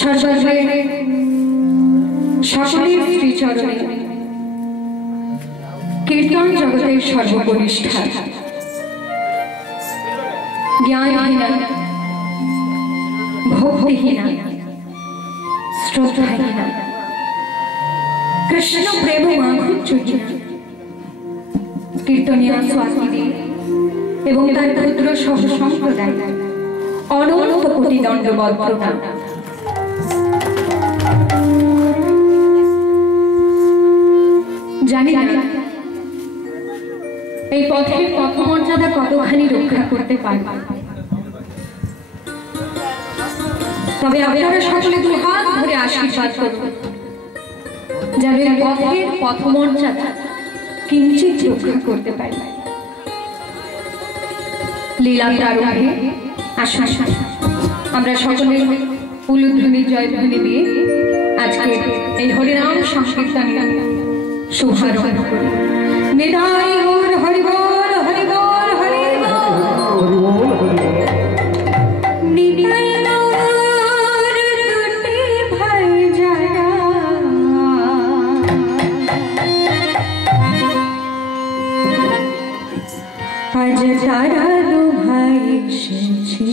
সর্বজয়ে সকলের শ্রীচরণে কীর্তন জগতের সর্বকনিষ্ঠা জ্ঞানহীনা ভক্তিহীনা শ্রদ্ধাহীনা কৃষ্ণ প্রেম মাধুর্যহীনা কীর্তনীয় স্বামীদের এবং তার ক্ষুদ্র সহ সম্প্রদায় অনন্ত কোটি দণ্ডবৎ প্রণাম। জানি না এই পথের পথমর্যাদা কতখানি রক্ষা করতে পারবে, তবে আপনারা সকলে দুহাত ধরে আশীর্বাদ করুন যেন এই পথের পথমর্যাদা কিঞ্চিৎ রক্ষা করতে পারে। লীলা প্রারম্ভে আসুন আমরা সকলে উলুধ্বনি জয়ধ্বনি দিয়ে আজকে এই হরিনাম সংকীর্তনের শুভারম্ভ করি। নিতাই গৌর হরি বল, হরি বল, হরি বল। নিতাই গৌর দুটি ভাই যারা আজ তারা দু ভাই এসেছে।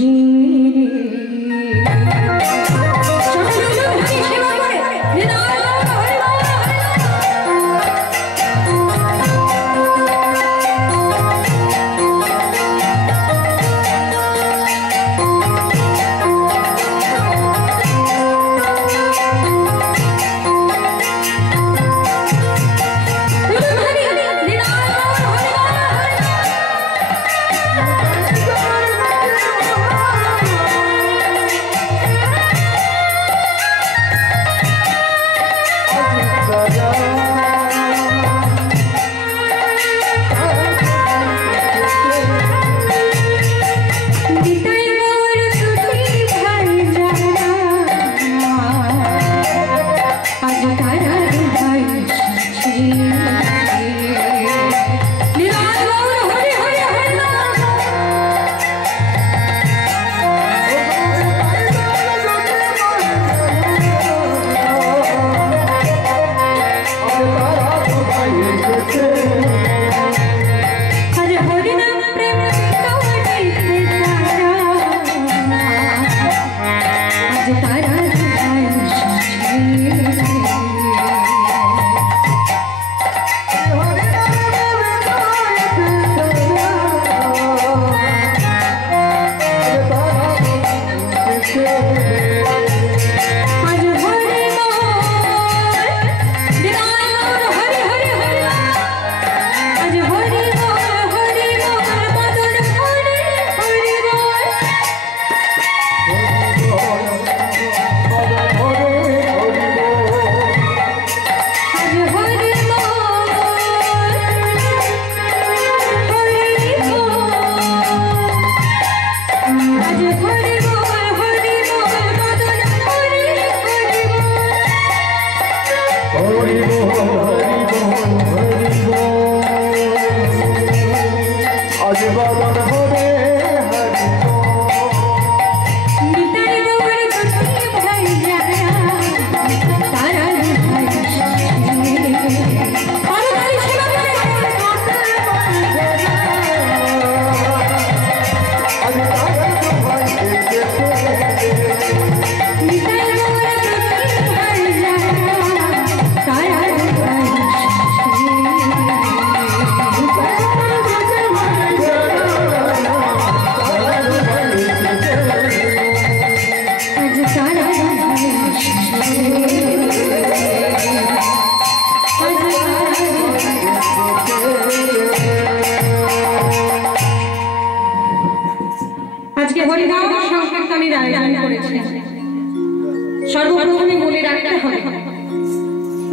সর্বপ্রথমে বলে রাখতে হবে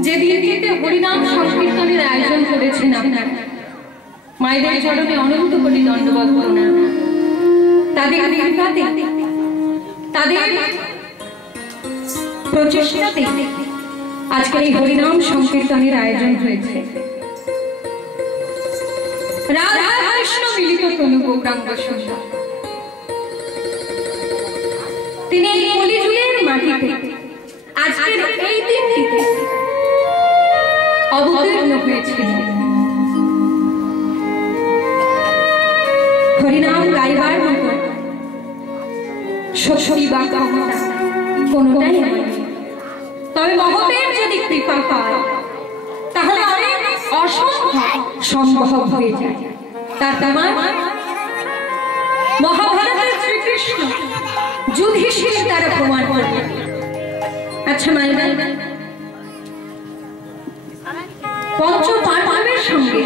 যে দিদিতে হরিনাম সংকীর্তনের আয়োজন করেছেন আপনারা, মায়েদের চরণে অনন্ত কোটি দণ্ডবৎ প্রণাম। তাদের কৃপাতে, তাদের প্রচেষ্টাতে আজকে এই হরিনাম সংকীর্তনের আয়োজন হয়েছে। রাধা কৃষ্ণ মিলিত তনু গৌরাঙ্গ সুন্দর, তিনি এই কলিযুগের মাটিতে অবতীর্ণ হয়েছিল। হরিনাম গাইবার মতো শক্তি বা ক্ষমতা কোনটাই নেই, তবে মহতের যদি কৃপা পায় তাহলে অনেক অসম্ভব সম্ভব হয়ে যায়। তার প্রমাণ মহাভারতের শ্রীকৃষ্ণ যুধিষ্ঠির দ্বারা প্রমাণ করলেন। আচ্ছা মাইনা, পঞ্চ পাণ্ডবের সঙ্গে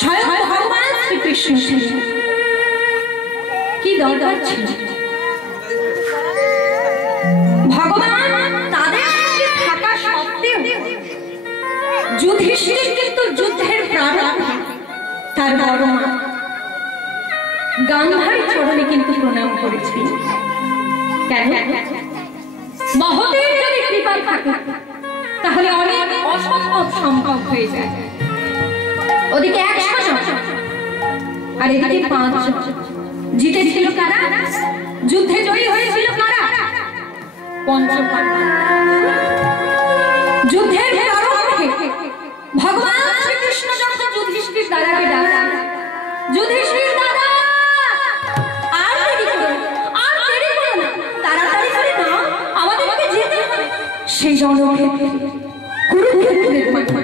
স্বয়ং ভগবান শ্রীকৃষ্ণ ছিলেন, কি দরকার ছিল? ভগবান তাদের সঙ্গে থাকা সত্ত্বেও যুধিষ্ঠির কিন্তু যুদ্ধের প্রারম্ভে তার বড় মা গান্ধারীর চরণে কিন্তু প্রণাম করেছিল। কেন? মহতের যদি কৃপা থাকে তাহলে অনেক অসম্ভব সম্ভব হয়ে যায়। ওদিকে 100 জন আর এদিকে 5 জন। জিতেছিল কারা? যুদ্ধে জয়ী হয়েছিল কারা? পঞ্চপাণ্ডব। যুদ্ধের প্রারম্ভে ভগবান শ্রীকৃষ্ণ যখন যুধিষ্ঠির দাদাকে ডাকলেন, যুধিষ্ঠির দাদা আর দেরি করো না, তাড়াতাড়ি করে না, আমাদেরকে যেতে হবে সেই জনক্ষেত্রে, কুরুক্ষেত্রের মাঠে।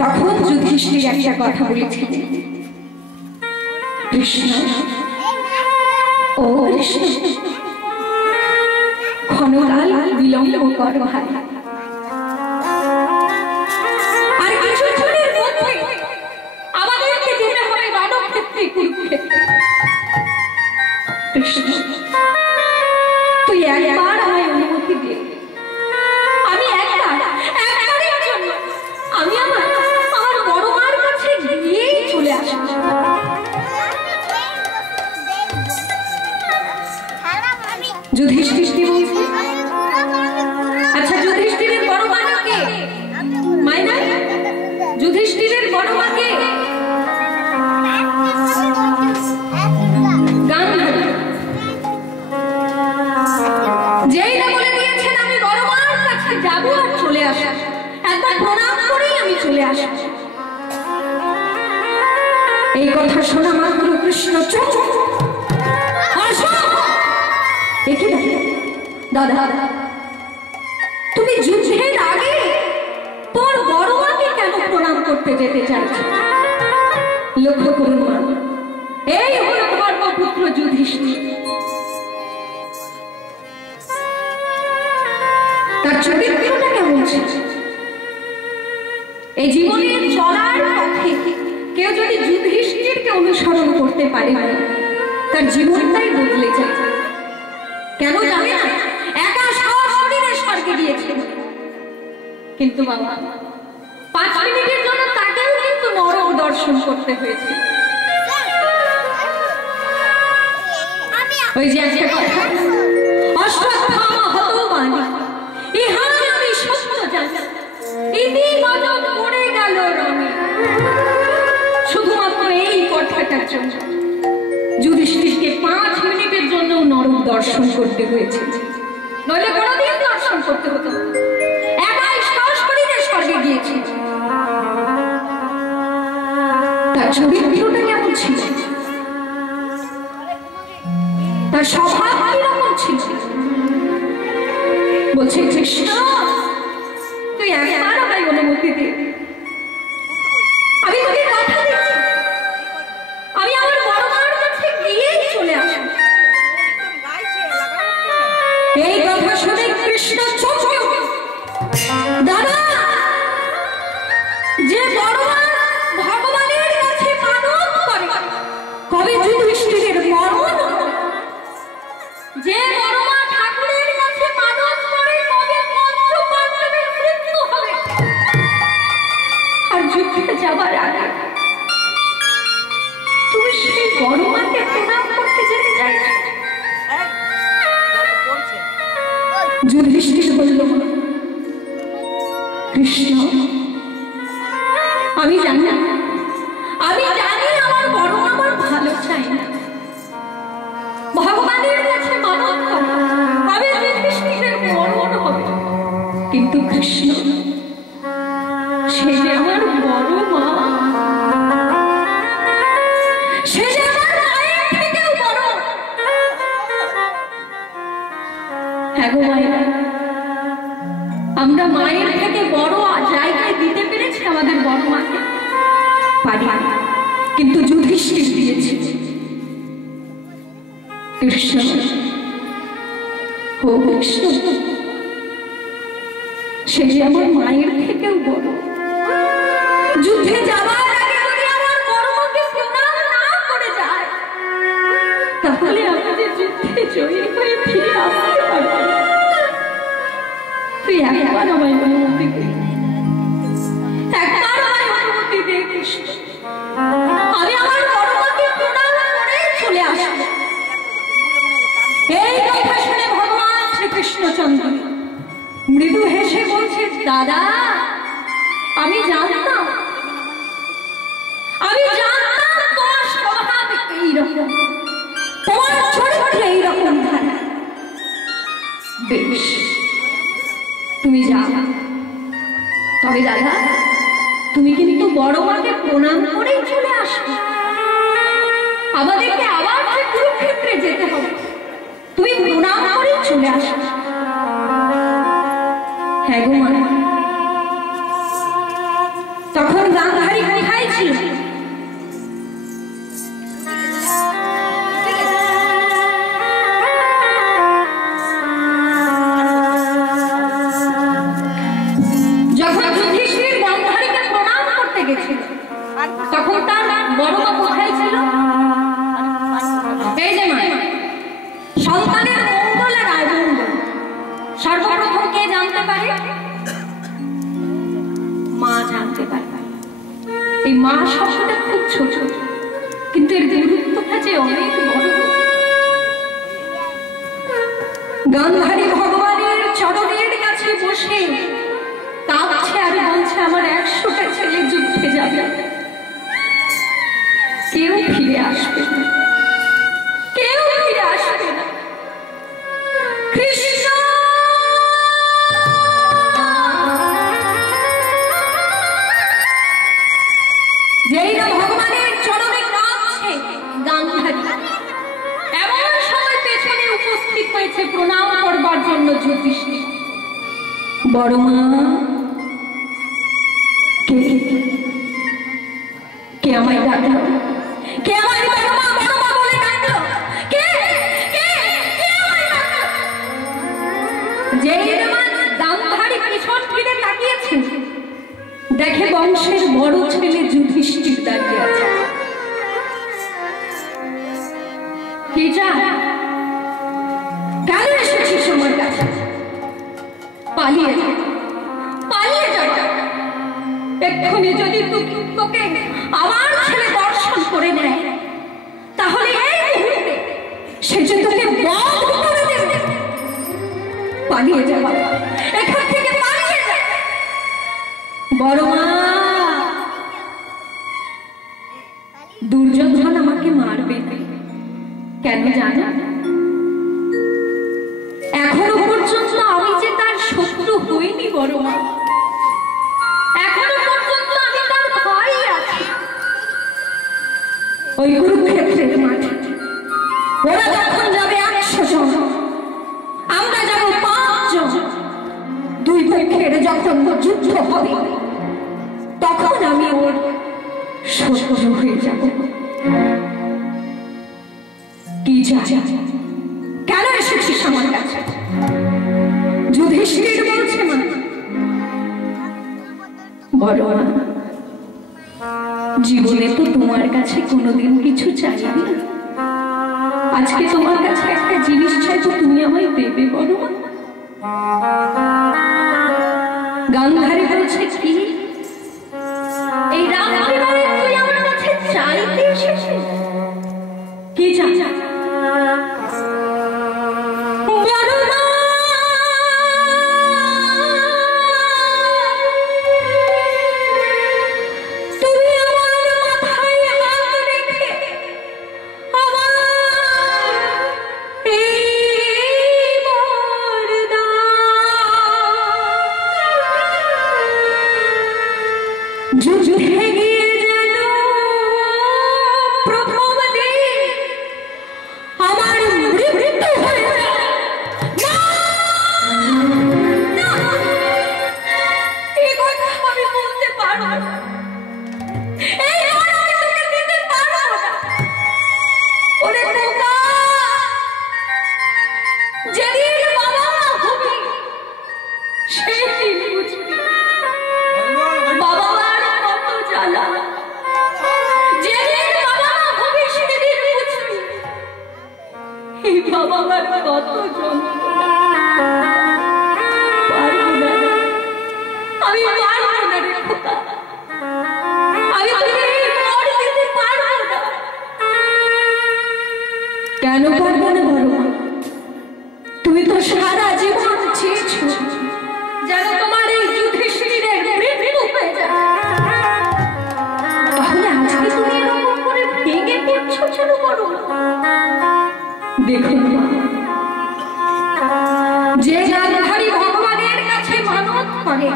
তখন যুধিষ্ঠির একটা কথা বলেছিল, কৃষ্ণ ও কৃষ্ণ, ক্ষণকাল বিলম্ব কর ভাই, আর কিছুক্ষণের মধ্যে আমাদেরকে যেতে হবে রণক্ষেত্রে, কুরুক্ষেত্রে। কৃষ্ণ তুই একবার আমায় অনুমতি দে, আমি একবারের জন্য আমি আমার বড় মার কাছে গিয়েই চলে আসব। যুধিষ্ঠির কি বলছে? আচ্ছা যুধিষ্ঠিরের বড় মা কে? মাইনা, যুধিষ্ঠিরের বড় মা কে? গান্ধারী। যেই না বলে দিয়েছেন আমি বড় মার কাছে যাব আর চলে আসব, একবার প্রণাম করেই আমি চলে আসব। এই কথা শোনা মাত্র কৃষ্ণ চোখ দাদা, তুমি যুদ্ধের আগে তোর বড় মাকে কেন প্রণাম করতে যেতে চাইছো? লক্ষ্য করুন মা, এই হলো ধর্মপুত্র যুধিষ্ঠির। তার চরিত্রটা কেমন ছিল? এই জীবনের চলার পথে কেউ যদি যুধিষ্ঠিরকে অনুসরণ করতে পারে তার জীবনটাই বদলে যায়। কেন জানে না? একা সশরীরে স্বর্গে গিয়েছিল, কিন্তু বাবা 5 মিনিটের জন্য তাকেও কিন্তু নরক দর্শন করতে হয়েছে। ওই যে একটা কথা, অশ্বত্থামা হতবানী ইহার আমি সত্য জানি, ইতি গজব পড়ে গেল রণে। শুধুমাত্র এই কথাটার জন্য যুধিষ্ঠিরকে 5 মিনিটের জন্য নরক দর্শন করতে হয়েছে, নইলে কোনোদিন দর্শন করতে হতো। একাই সশরীরে স্বর্গে গিয়েছে। তার চরিত্রটা কেমন ছিল? তার স্বভাব কিরকম ছিল? বলছে কৃষ্ণ তুই একবার আমায় অনুমতি দে, আমি তোকে কথা দিচ্ছি, আমি আমার বড় মার কাছে গিয়েই চলে আসব। এই কথা শুনে কৃষ্ণ চমকে উঠল, দাদা যে বড় মা ভগবানের কাছে মানত করে কবে যুধিষ্ঠিরের মরণ, যে বড় মা ঠাকুরের কাছে মানত করে কবে পঞ্চপাণ্ডবের মৃত্যু হবে, আর যুদ্ধে যাবার আগে তুমি সেই বড় মাকে প্রণাম করতে যেতে চাইছো? যুধিষ্ঠির বলল, কৃষ্ণ আমি জানি আমার বড় আমার ভালো চাই না, ভগবানের কাছে মানত করে কবে যুধিষ্ঠিরের মরণ হবে, কিন্তু কৃষ্ণ সে যে আমার বড় মা, সে যে আমার মায়ের থেকেও বড়। হ্যাঁ গো মায়েরা, আমরা মায়ের থেকে বড় জায়গায় দিতে পেরেছি আমাদের বড় মাকে, পারি, কিন্তু যুধিষ্ঠির দিয়েছে। কৃষ্ণ, ও কৃষ্ণ, সে যে আমার মায়ের থেকেও বড়। যুদ্ধে যাওয়ার আগে যদি আমার বড় মাকে প্রণাম না করে যায়, তাহলে আমি যে যুদ্ধে জয়ী হয়ে ফিরে আসতে পারব না। তুই একবার আমায় অনুমতি দে, একবার আমায় অনুমতি দে কৃষ্ণ, আমি আমার বড় মাকে প্রণাম করে চলে আসবো। এই কথা শুনে ভগবান শ্রীকৃষ্ণচন্দ্র মৃদু হেসে বলছে, দাদা আমি জানতাম, আমি জানতাম তোমার স্বভাব এইরকম, তোমার চরিত্র এইরকম ধারা। বেশ, তুমি যাও, তবে দাদা তুমি কিন্তু বড় মাকে প্রণাম করেই চলে আসবে। আমাদেরকে আবার যে কুরুক্ষেত্রে যেতে হবে, তুমি প্রণাম করেই চলে আসবে। হ্যাঁ গো মা। তখন গান্ধারী কোথায় ছিল? যখন যুধিষ্ঠির গান্ধারীকে প্রণাম করতে গেছিল, তখন তার বড় মা কোথায় ছিল? এই যে মা, সন্তানের মঙ্গল আর অমঙ্গল সর্বপ্রথম কে জানতে পারে? মা জানতে পারে। এই মা শব্দটা খুব ছোট, কিন্তু এর গুরুত্বটা যে অনেক বড়। গান্ধারী ভগবানের চরণের কাছে বসে কাঁদছে আর বলছে, আমার 100টা ছেলে যুদ্ধে যাবে, কেউ ফিরে আসবে না, কেউ ফিরে আসবে না। কৃষ্ণ যেই না ভগবানের চরণে কাঁদছে গান্ধারী, এমন সময় পেছনে উপস্থিত হয়েছে প্রণাম করবার জন্য যুধিষ্ঠির। বড় মা, কে আমায় ডাকলো? কে আমায় বড় মা বলে ডাকলো? কে আমায় ডাকলো? যেই না গান্ধারী পেছন ফিরে তাকিয়েছে, দেখে বংশের বড় ছেলে যুধিষ্ঠির দাঁড়িয়ে আছে। কি চায়? কেন এসেছিস আমার কাছে? পালিয়ে যা, এক্ষুনি যদি তোকে আমার ছেলে দর্শন করে নেয়, তাহলে এই মুহূর্তে সে যে তোকে বধ করে দেবে। পালিয়ে যা বাবা, এখান থেকে পালিয়ে যা। বড় মা, দুর্যোধন আমাকে মারবে, কেন জানো? এখনো পর্যন্ত আমি যে তার শত্রু হইনি বড় মা, এখনো পর্যন্ত আমি তার ভাই আছি। ওই কুরুক্ষেত্রের মাঠে ওরা যখন যাবে 100 জন, আমরা যাব 5 জন। দুই পক্ষের যখন যুদ্ধ হবে, তখন আমি ওর শত্রু হয়ে যাব। কি চাই? কেন এসেছিস আমার কাছে? যুধিষ্ঠির বলছে, মা বড় মা, জীবনে তো তোমার কাছে কোনোদিন কিছু চাইনি, আজকে তোমার কাছে একটা জিনিস চাইবো, তুমি আমায় দেবে বড় মা? গান্ধারী বলছে, কি? এই রাত্রিবেলায় তুই আমার কাছে চাইতে এসেছিস? কি চাই? বাবার কত যন্ত্রণা। পারবো না, আমি পারবো না রে খোকা, আমি তোকে মর দিতে পারবো না। কেন পারবো না বড় মা? তুমি তো সারা জীবন চেয়েছো যেন তোমার এই যুধিষ্ঠিরের মৃত্যু হয়ে যায়, তাহলে আজকে তুমি এরকম করে ভেঙে পড়ছো কেন বড় মা? দেখুন যে গান্ধারী ভগবানের কাছে মানত করে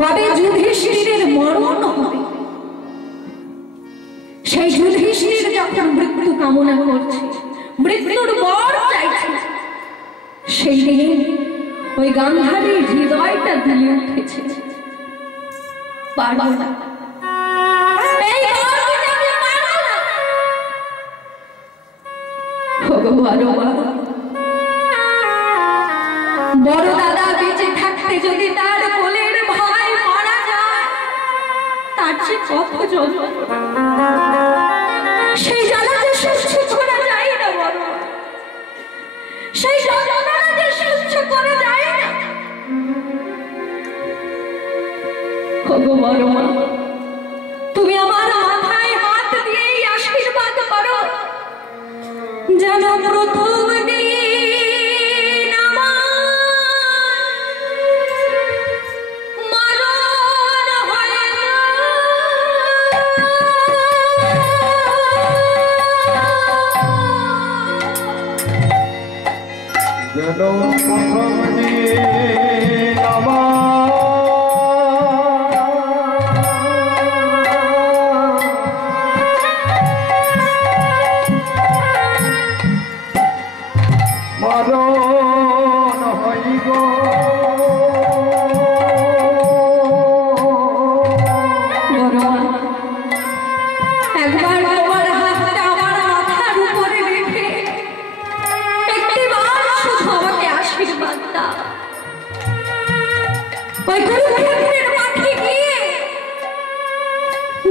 কবে যুধিষ্ঠিরের মরণ হবে, সেই যুধিষ্ঠির যখন মৃত্যু কামনা করছে, মৃত্যুর বর চাইছে, সেই দিন ওই গান্ধারীর হৃদয়টা দুলে উঠেছে। পারবো না, এই বরকে আমি পারবো না। ভগবান, বড় দাদা বেঁচে থাকতে যদি তার কোলের ভাই মারা যায়, তার যে কত যন্ত্রণা, সেই জ্বালা যে সহ্য করা যায় না বড়, সেই যন্ত্রণা যে সহ্য করা যায় না। ভগবান, তুমি আমার মাথায় হাত দিয়ে আশীর্বাদ করো যেন প্রথম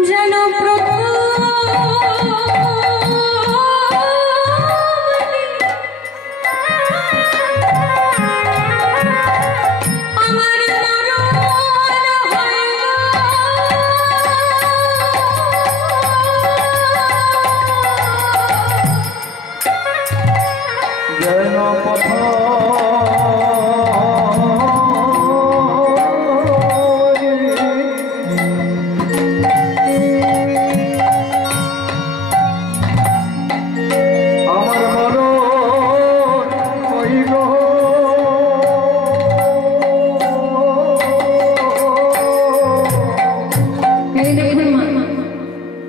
যেন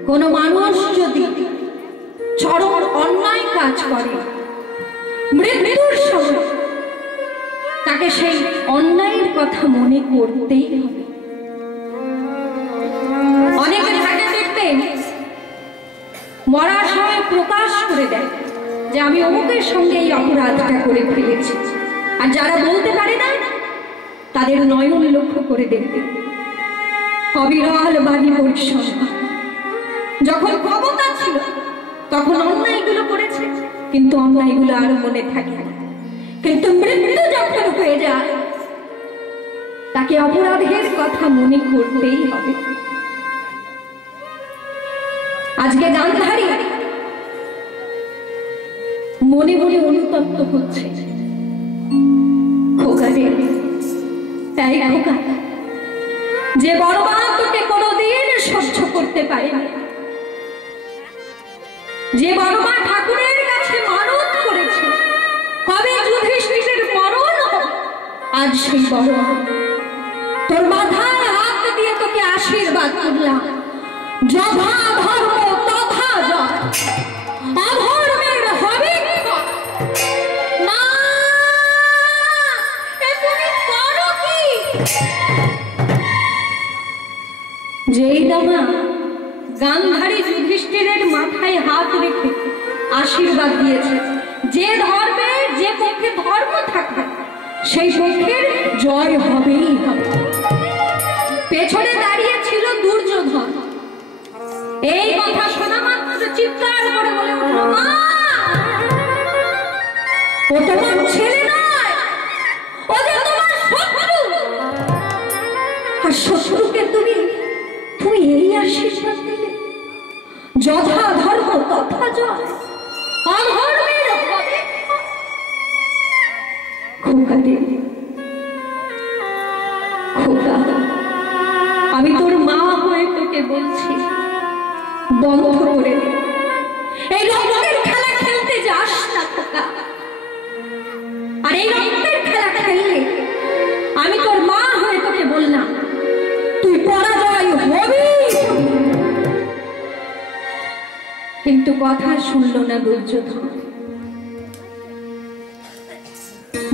কোনো মানুষ যদি চরম অন্যায় কাজ করে, মৃত্যুর সময় তাকে সেই অন্যায়ের কথা মনে করতেই হবে। অনেকে থাকে দেখবেন মরার সময় প্রকাশ করে দেয় যে আমি অমুকের সঙ্গে এই অপরাধটা করে ফেলেছি, আর যারা বলতে পারে না তাদের নয়ন লক্ষ্য করে দেখবে অবিরল বাণী পরিশ্রম। যখন ক্ষমতা ছিল তখন অন্যায়গুলো করেছে, কিন্তু অন্যায়গুলো আর মনে থাকে না। কিন্তু মৃত্যু যখন হয়ে যায় তাকে অপরাধের কথা মনে করতেই হবে। আজকে গান্ধারী মনে মনে অনুতপ্ত হচ্ছে, খোকা রে, তাই খোকা, যে বড় মা তোকে কোনোদিন সহ্য করতে পারে না, যে বড় মা ঠাকুরের কাছে মানত করেছে কবে যুধিষ্ঠিরের মরণ হবে, আজ সেই বড় মা তোর মাথায় হাত দিয়ে তোকে আশীর্বাদ করলাম, যথা ধর্ম তথা জয়, অধর্মের হবে না। তুমি করো কি? যেই দামা গান্ধারী যুধিষ্ঠিরের মাথায় হাত রেখে আশীর্বাদ দিয়েছে, যে ধর্মে যে পক্ষে ধর্ম থাকবে সেই পক্ষের জয় হবেই হবে। পেছনে দাঁড়িয়ে ছিল দুর্যোধন, এই কথা শোনা মাত্র চিৎকার করে বলে উঠল, মা ও তোমার ছেলে নয়, ও যে তোমার শত্রু। আর শত্রুকে তুমি এই আশীর্বাদ দিলে, যথা ধর্ম তথা জয়, অধর্মের হবে খোকা রে খোকা। আমি তোর মা হয়ে তোকে বলছি, বন্ধ করে দে এই রক্তের খেলা, খেলতে যাস না খোকা। আর এই রক্তের খেলা খেললে আমি তোর মা হয়ে তোকে বললাম, তুই পরাজয় হবি। কিন্তু কথা শুনল না দুর্যোধন।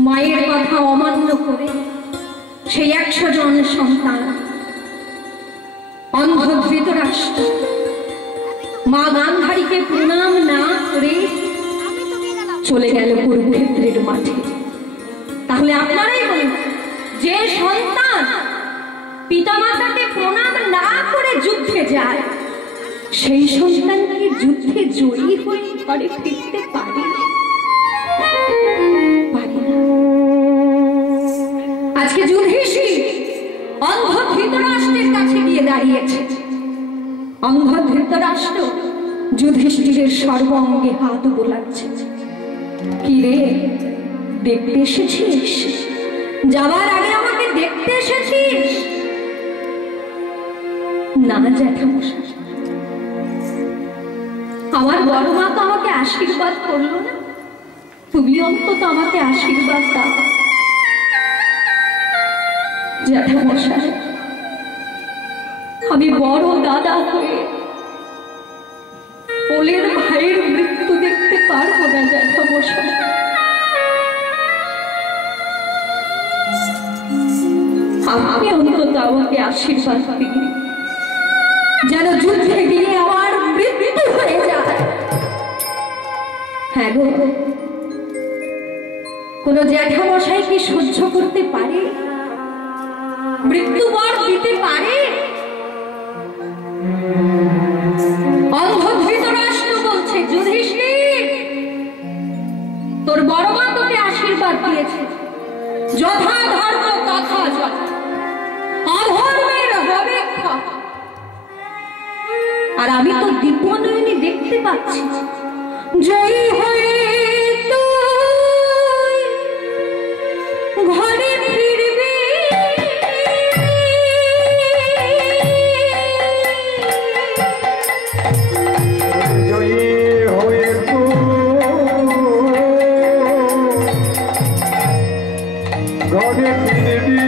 মায়ের কথা অমান্য করে সেই 100 জন সন্তান অন্ধ ধৃতরাষ্ট্র মা গান্ধারীকে প্রণাম না করে চলে গেল কুরুক্ষেত্রের মাঠে। তাহলে আপনারাই বলুন, যে সন্তান পিতামাতাকে প্রণাম না করে যুদ্ধে যায়, সেই সন্তান কি যুদ্ধে জয়ী হয়ে ঘরে ফিরতে পারে? আজকে যুধিষ্ঠির অন্ধ ধৃতরাষ্ট্রের কাছে গিয়ে দাঁড়িয়েছে। অন্ধ ধৃতরাষ্ট্র যুধিষ্ঠিরের সর্বাঙ্গে হাত বোলাচ্ছে। কি রে, দেখতে এসেছিস? যাওয়ার আগে আমাকে দেখতে এসেছিস? না জ্যাঠামশাই, আমার বড় মা তো আমাকে আশীর্বাদ করলো না, তুমি অন্তত আমাকে আশীর্বাদ দাও। জ্যাঠামশাই, আমি বড় দাদা হয়ে কোলের ভাইয়ের মৃত্যু দেখতে পারবো না জ্যাঠামশাই। আপনি অন্তত আমাকে আশীর্বাদ দিন, যেন যুদ্ধে গিয়ে আমার মৃত্যু হয়ে যায়। হ্যাঁ গো, কোন জ্যাঠামশাই কি সহ্য করতে পারে? মৃত্যুবর দিতে পারে? অন্ধ ধৃতরাষ্ট্র বলছে, যুধিষ্ঠির, তোর বড় মা তোকে আশীর্বাদ দিয়েছে, যথা ধর্ম তথা জয়, অধর্মের হবে ক্ষয়। আর আমি তো দিব্যনয়নে দেখতে পাচ্ছি, জয়ী হয়ে তুই ঘরে ফিরবি। জয়ী হয়ে তুই ঘরে ফিরবি।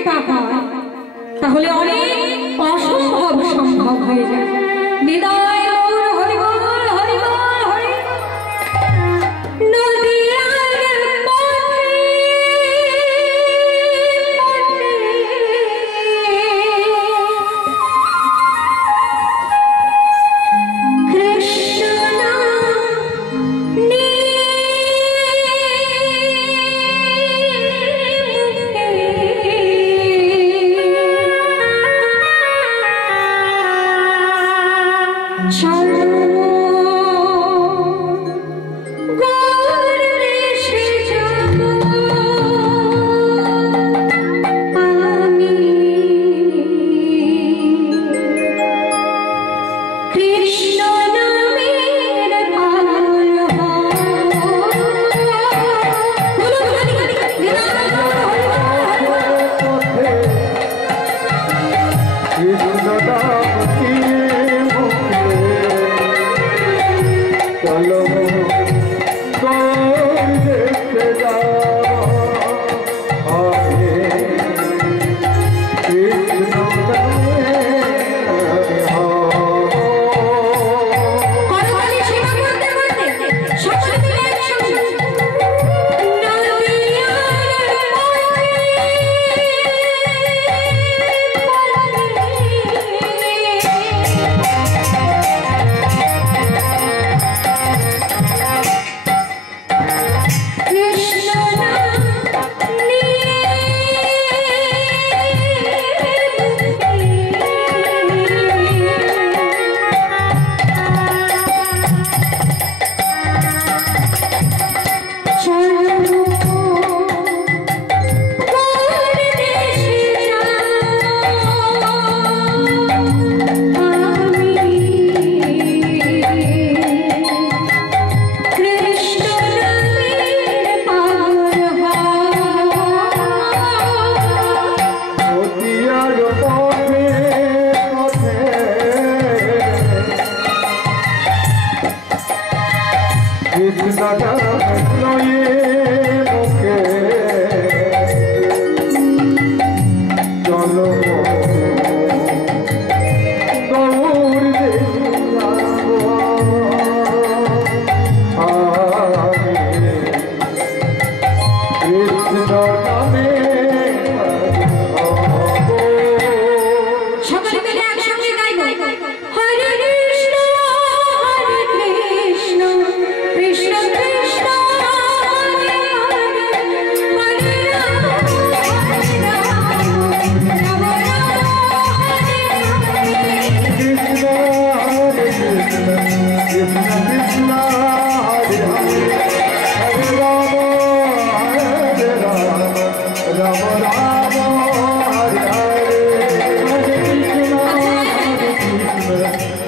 কৃপা হয় তাহলে অনেক অসম্ভব সম্ভব হয়ে যায়। নিদায় গৌর হরি বল হরি বল হরি নদিয়ার পথে কৃষ্ণ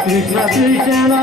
Krishna Krishna